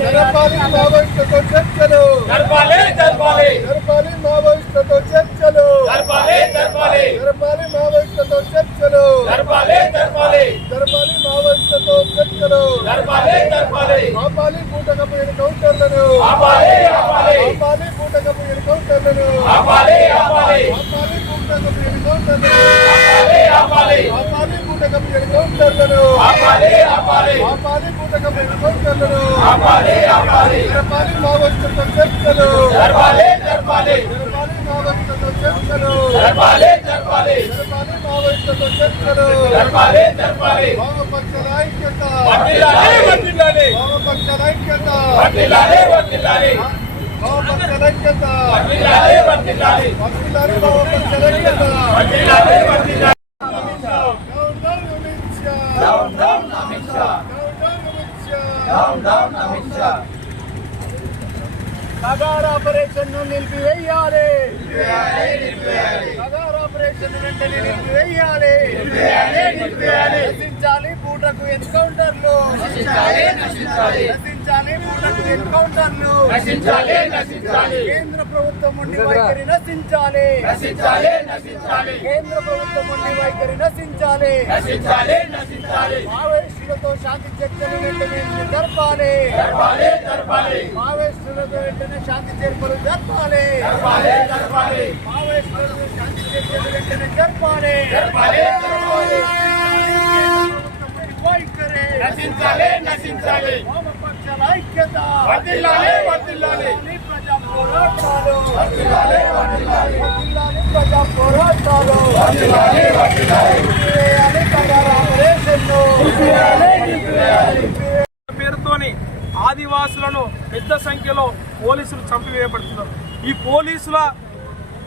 జరపాలి మావోయిస్టులతో చర్చలు. జరపాలి జరపాలి. జరపాలి మావోయిస్టులతో చర్చలు. జరపాలి జరపాలి. జరపాలి మావోయిస్టులతో చర్చలు. జరపాలి జరపాలి. జరపాలి మావోయిస్టులతో చర్చలు. జరపాలి జరపాలి. ఆపాలి కూటకపు ఎన్కౌంటర్లను ఆపాలి ఆపాలి. ఆపాలి కూటకపు ఎన్కౌంటర్లను ఆపాలి ఆపాలి. ఆపాలి కూటకపు ఎన్కౌంటర్లను ఆపాలి. ఆపాలి ఆపాలి కూటకపు ఎన్కౌంటర్లను ఆపాలి ఆపాలి ఆపాలి కూటకపు ఎన్కౌంటర్లను ఆపాలి ఆపాలి జరపాలి మావోయిస్టులతో చర్చలు జరపాలి జరపాలి జరపాలి మావోయిస్టులతో చర్చలు జరపాలి జరపాలి జరపాలి మావోయిస్టులతో చర్చలు జరపాలి జరపాలి వామపక్షాల ఐక్యత వర్ధిల్లాలి వర్ధిల్లాలి వామపక్షాల ఐక్యత వర్ధిల్లాలి వర్ధిల్లాలి వామపక్షాల ఐక్యత వర్ధిల్లాలి వర్ధిల్లాలి వర్ధిల్లాలి వామపక్షాల ఐక్యత వర్ధిల్లాలి వర్ధిల్లాలి కగార్ ఆపరేషన్ను నిలిపివేయాలి కగార్ ఆపరేషన్ వెంటనే నిలిపివేయాలి నశించాలి పూటకు ఎన్కౌంటర్లు నశించాలి పూటకు ఎన్కౌంటర్లు నశించాలి నశించాలి. కేంద్ర ప్రభుత్వం ఉండి వైఖరి నశించాలి. నశించాలి నశించాలి. కేంద్ర ప్రభుత్వం ఉండి వైఖరి నశించాలి. నశించాలి నశించాలి. మావోయిస్టులతో శాంతి చర్చలు వెంటనే జరపాలి. జరపాలి జరపాలి. మావోయిస్టులతో వెంటనే శాంతి చర్చలు జరపాలి. జరపాలి శాంతి చర్చలు వెంటనే జరపాలి. జరపాలి నశించాలి నశించాలి. ఐక్యత. ప్రజా పోరాటాలు. ప్రజా పోరాటాలు. పేరుతోని ఆదివాసులను పెద్ద సంఖ్యలో పోలీసులు చంపివేయబడుతున్నారు. ఈ పోలీసుల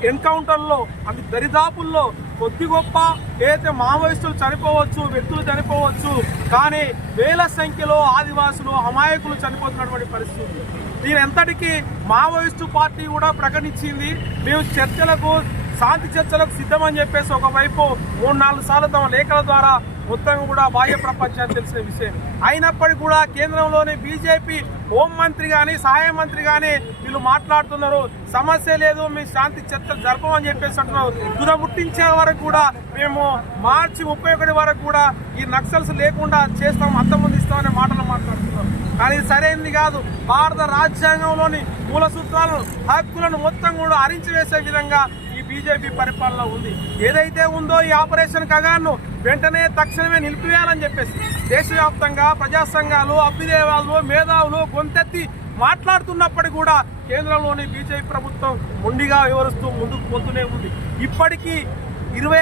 ఎన్కౌంటర్లో అది దరిదాపుల్లో కొద్ది గొప్ప ఏదైతే మావోయిస్టులు చనిపోవచ్చు వ్యక్తులు చనిపోవచ్చు కానీ వేల సంఖ్యలో ఆదివాసులు అమాయకులు చనిపోతున్నటువంటి పరిస్థితి దీని ఎంతటికీ మావోయిస్టు పార్టీ కూడా ప్రకటించింది. మేము చర్చలకు శాంతి చర్చలకు సిద్ధమని చెప్పేసి ఒకవైపు మూడు నాలుగు సార్లు తమ లేఖల ద్వారా మొత్తం కూడా బాహ్య ప్రపంచానికి తెలిసిన విషయం. అయినప్పటికీ కూడా కేంద్రంలోని బీజేపీ హోంమంత్రి కానీ సహాయ మంత్రి కానీ వీళ్ళు మాట్లాడుతున్నారు. సమస్య లేదు మీ శాంతి చర్చలు జరపమని చెప్పేసి అంటున్నారు. దురముట్టించే వరకు కూడా మేము మార్చి ముప్పై ఒకటి వరకు కూడా ఈ నక్సల్స్ లేకుండా చేస్తాం అంతమందిస్తామనే మాటలు మాట్లాడుతున్నారు. కానీ సరైనది కాదు. భారత రాజ్యాంగంలోని మూల సూత్రాలను హక్కులను మొత్తం కూడా అరించివేసే విధంగా బీజేపీ పరిపాలన ఉంది. ఏదైతే ఉందో ఈ ఆపరేషన్ కగాను వెంటనే తక్షణమే నిలిపివేయాలని చెప్పేసి దేశవ్యాప్తంగా ప్రజా సంఘాలు అభ్యుదయవాదులు మేధావులు గొంతెత్తి మాట్లాడుతున్నప్పటికీ కూడా కేంద్రంలోని బీజేపీ ప్రభుత్వం మొండిగా వివరిస్తూ ముందుకు పోతూనే ఉంది. ఇప్పటికీ ఇరవై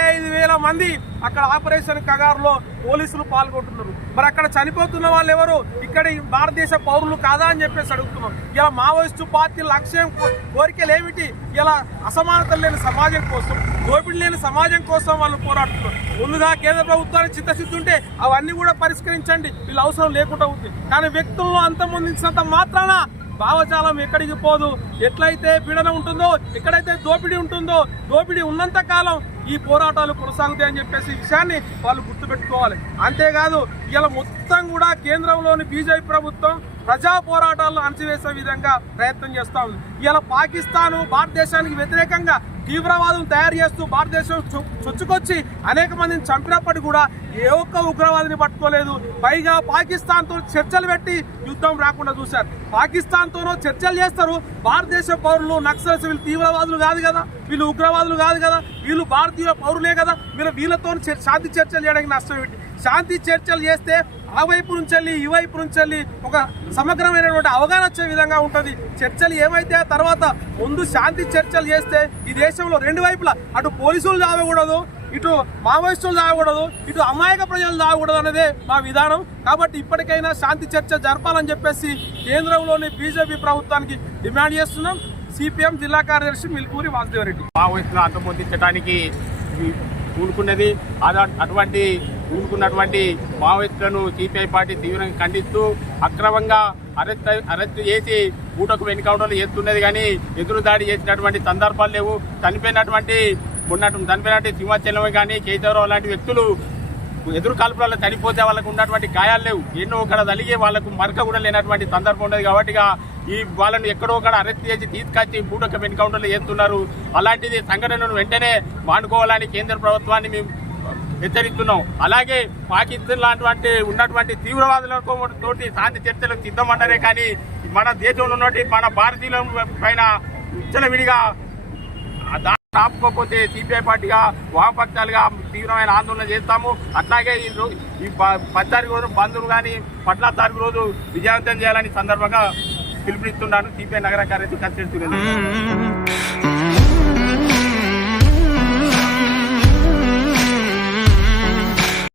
వేల మంది అక్కడ ఆపరేషన్ కగారులో పోలీసులు పాల్గొంటున్నారు. మరి అక్కడ చనిపోతున్న వాళ్ళు ఎవరు ఇక్కడ భారతదేశ పౌరులు కాదా అని చెప్పేసి అడుగుతున్నారు ఇలా మావోయిస్టు పార్టీ లక్ష్యం కోరికలు ఏమిటి? ఇలా అసమానతలు లేని సమాజం కోసం దోపిడి లేని సమాజం కోసం వాళ్ళు పోరాడుతున్నారు. ముందుగా కేంద్ర ప్రభుత్వానికి చిత్తశుద్ధి ఉంటే అవన్నీ కూడా పరిష్కరించండి. వీళ్ళు అవసరం లేకుండా ఉంది. కానీ వ్యక్తులను అంతమొందించినంత మాత్రాన భావజాలం ఎక్కడికి పోదు? ఎట్లయితే పీడన ఉంటుందో ఎక్కడైతే దోపిడీ ఉంటుందో దోపిడీ ఉన్నంత కాలం ఈ పోరాటాలు కొనసాగుతాయని చెప్పేసి విషయాన్ని వాళ్ళు గుర్తుపెట్టుకోవాలి. అంతేకాదు ఇలా మొత్తం కూడా కేంద్రంలోని బీజేపీ ప్రభుత్వం ప్రజా పోరాటాలను అణచివేసే విధంగా ప్రయత్నం చేస్తూ ఉంది. ఇలా పాకిస్తాను భారతదేశానికి వ్యతిరేకంగా తీవ్రవాదం తయారు చేస్తూ భారతదేశం చొచ్చుకొచ్చి అనేక మందిని చంపినప్పటికీ కూడా ఏ ఒక్క ఉగ్రవాదిని పట్టుకోలేదు. పైగా పాకిస్తాన్తో చర్చలు పెట్టి యుద్ధం రాకుండా చూశారు. పాకిస్తాన్తోనో చర్చలు చేస్తారు. భారతదేశ పౌరులు నక్సల్స్ వీళ్ళు తీవ్రవాదులు కాదు కదా. వీళ్ళు ఉగ్రవాదులు కాదు కదా. వీళ్ళు భారతీయ పౌరులే కదా. మీరు వీళ్ళతో శాంతి చర్చలు చేయడానికి నష్టం ఏంటి శాంతి చర్చలు చేస్తే ఆ వైపు నుంచి వెళ్ళి ఈ వైపు నుంచి వెళ్ళి ఒక సమగ్రమైనటువంటి అవగాహన వచ్చే విధంగా ఉంటుంది. చర్చలు ఏమైతే ఆ తర్వాత ముందు శాంతి చర్చలు చేస్తే ఈ దేశంలో రెండు వైపులా అటు పోలీసులు చావకూడదు ఇటు మావోయిస్టులు తాగకూడదు ఇటు అమాయక ప్రజలు తాగకూడదు అనేదే మా విధానం. కాబట్టి ఇప్పటికైనా శాంతి చర్చ జరపాలని చెప్పేసి కేంద్రంలోని బీజేపీ ప్రభుత్వానికి డిమాండ్ చేస్తున్నాం. సిపిఎం జిల్లా కార్యదర్శి మిల్కూరి వాసుదేవరెడ్డి. మావోయిస్టులు అంతమొందించడానికి కూడుకున్నది అటువంటి పూనుకున్నటువంటి మావోయిస్టులను సిపిఐ పార్టీ తీవ్రంగా ఖండిస్తూ అక్రమంగా అరెస్ట్ అరెస్ట్ చేసి ఊటకు ఎన్కౌంటర్లు చేస్తున్నది కానీ ఎదురు దాడి చేసినటువంటి సందర్భాలు లేవు. చనిపోయినటువంటి ఉన్నటువంటి చనిపోయినటువంటి సింహాచలం కానీ కేశవరావు లాంటి వ్యక్తులు ఎదురు కాల్పులలో చనిపోతే వాళ్ళకు ఉన్నటువంటి గాయాలు లేవు. ఎన్నో ఒకడ తలిగే వాళ్ళకు మరక కూడా లేనటువంటి సందర్భం ఉండదు కాబట్టి ఈ వాళ్ళని ఎక్కడో ఒకడ అరెస్ట్ చేసి తీసుకొచ్చి బూటకం ఎన్కౌంటర్లు చేస్తున్నారు. అలాంటిది సంఘటనను వెంటనే మానుకోవాలని కేంద్ర ప్రభుత్వాన్ని మేము హెచ్చరిస్తున్నాం. అలాగే పాకిస్తాన్ లాంటి ఉన్నటువంటి తీవ్రవాదులతో తోటి శాంతి చర్చలకు సిద్ధమన్నారే కానీ మన దేశంలో ఉన్నటువంటి మన భారతీయుల పైన విచ్చలవిడిగా దాన్ని ఆపుకోకపోతే సిపిఐ పార్టీగా వామపక్షాలుగా తీవ్రమైన ఆందోళన చేస్తాము. అట్లాగే ఈ ఈ ప- రోజు బంధువులు కానీ పద్నాలుగు తారీఖు రోజు విజయవంతం చేయాలని సందర్భంగా పిలుపునిస్తున్నాను. సిపిఐ నగర కార్యదర్శి కచ్చేస్తున్నారు